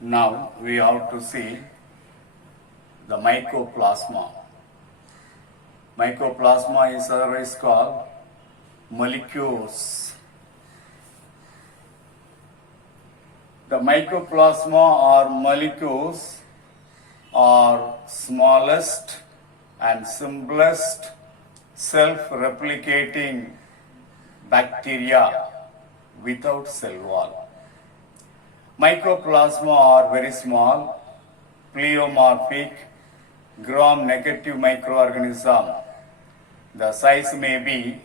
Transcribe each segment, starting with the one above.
Now we have to see the mycoplasma. Mycoplasma is otherwise called molecules. The mycoplasma or molecules are smallest and simplest self-replicating bacteria without cell wall. Mycoplasma are very small, pleomorphic, gram-negative microorganism. The size may be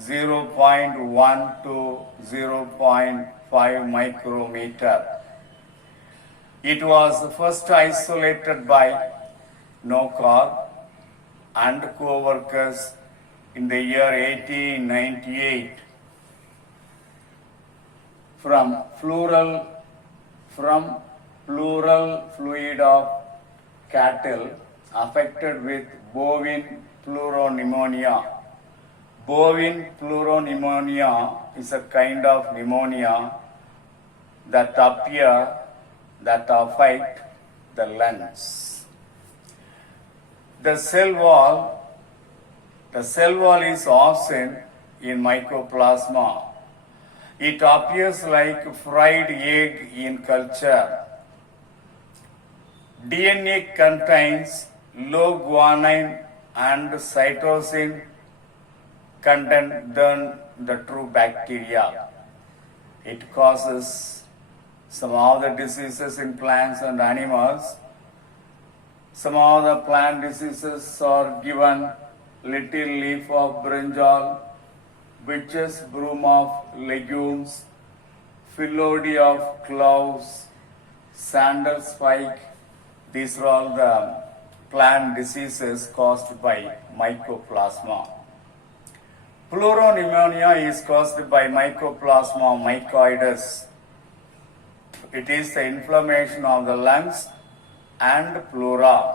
0.1 to 0.5 micrometer. It was first isolated by Nokar and co-workers in the year 1898 from pleural fluid of cattle affected with bovine pleuropneumonia. Bovine pleuropneumonia is a kind of pneumonia that affect the lungs. The cell wall is absent in mycoplasma. It appears like fried egg in culture. DNA contains low guanine and cytosine content than the true bacteria. It causes some of the diseases in plants and animals. Some of the plant diseases are given little leaf of brinjal, witch's broom of legumes, phyllodes of cloves, sandal spike. These are all the plant diseases caused by mycoplasma. Pleuropneumonia is caused by Mycoplasma mycoides. It is the inflammation of the lungs and pleura.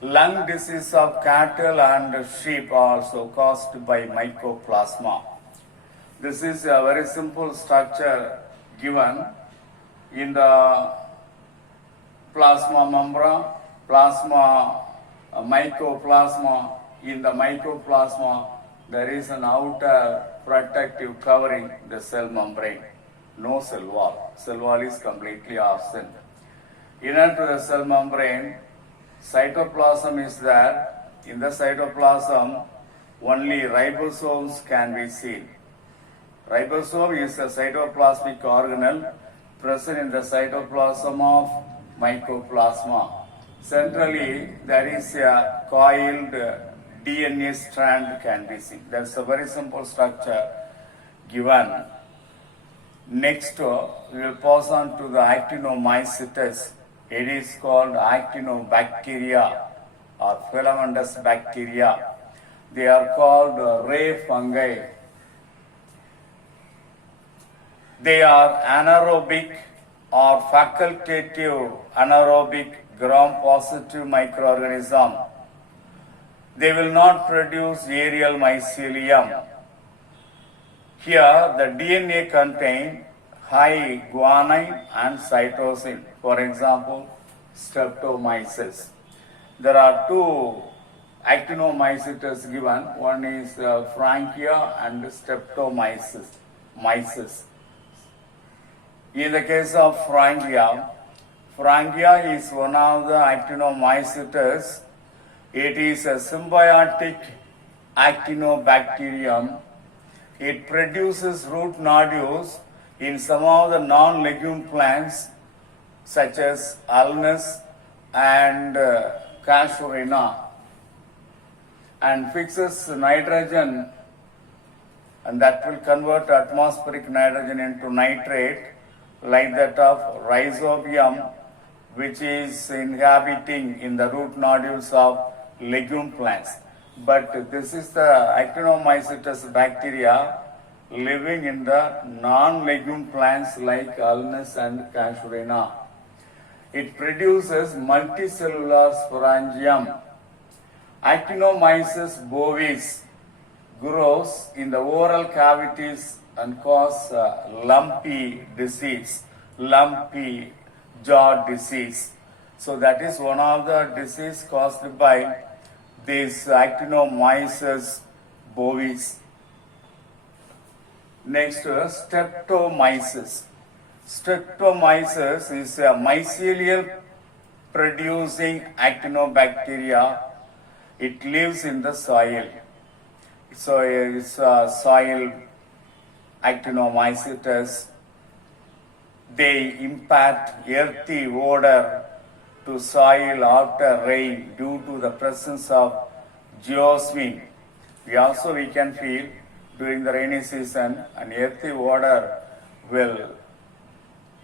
Lung disease of cattle and sheep are also caused by mycoplasma. This is a very simple structure given in the plasma membrane, mycoplasma. In the mycoplasma, there is an outer protective covering the cell membrane. No cell wall. Cell wall is completely absent. Inner to the cell membrane, cytoplasm is there. In the cytoplasm, only ribosomes can be seen. Ribosome is a cytoplasmic organelle present in the cytoplasm of mycoplasma. Centrally, there is a coiled DNA strand can be seen. That's a very simple structure given. Next, we will pass on to the actinomycetes. It is called actinobacteria or filamentous bacteria. They are called ray fungi. They are anaerobic or facultative anaerobic gram-positive microorganism. They will not produce aerial mycelium. Here, the DNA contains high guanine and cytosine. For example, Streptomyces. There are two actinomycetes given. One is Frankia and Streptomyces. In the case of Frankia is one of the actinomycetes. It is a symbiotic actinobacterium. It produces root nodules in some of the non-legume plants such as Alnus and Casuarina, and fixes nitrogen, and that will convert atmospheric nitrogen into nitrate, like that of Rhizobium, which is inhabiting in the root nodules of legume plants. But this is the actinomycetes bacteria living in the non-legume plants like Alnus and Casuarina. It produces multicellular sporangium. Actinomyces bovis grows in the oral cavities and cause lumpy disease, lumpy jaw disease. So that is one of the disease caused by this Actinomyces bovis. Next, Streptomyces. Streptomyces is a mycelial producing actinobacteria. It lives in the soil. So it's a soil actinomycetes. They impart earthy odor to soil after rain due to the presence of geosmin. We can feel during the rainy season an earthy odor will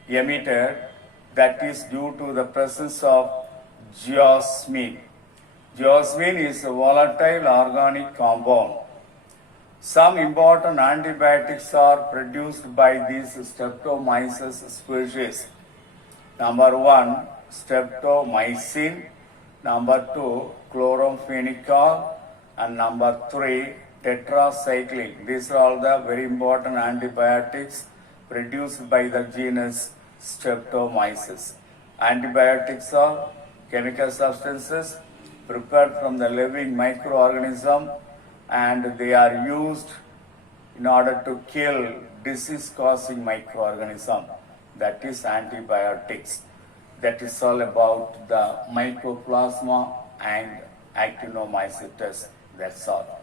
emitted, that is due to the presence of geosmin. Geosmin is a volatile organic compound. Some important antibiotics are produced by these Streptomyces species. Number 1, streptomycin. Number 2, chloramphenicol. And number 3, tetracycline. These are all the very important antibiotics produced by the genus Streptomyces. Antibiotics are chemical substances prepared from the living microorganism, and they are used in order to kill disease-causing microorganism. That is antibiotics. That is all about the Mycoplasma and Actinomycetes. That's all.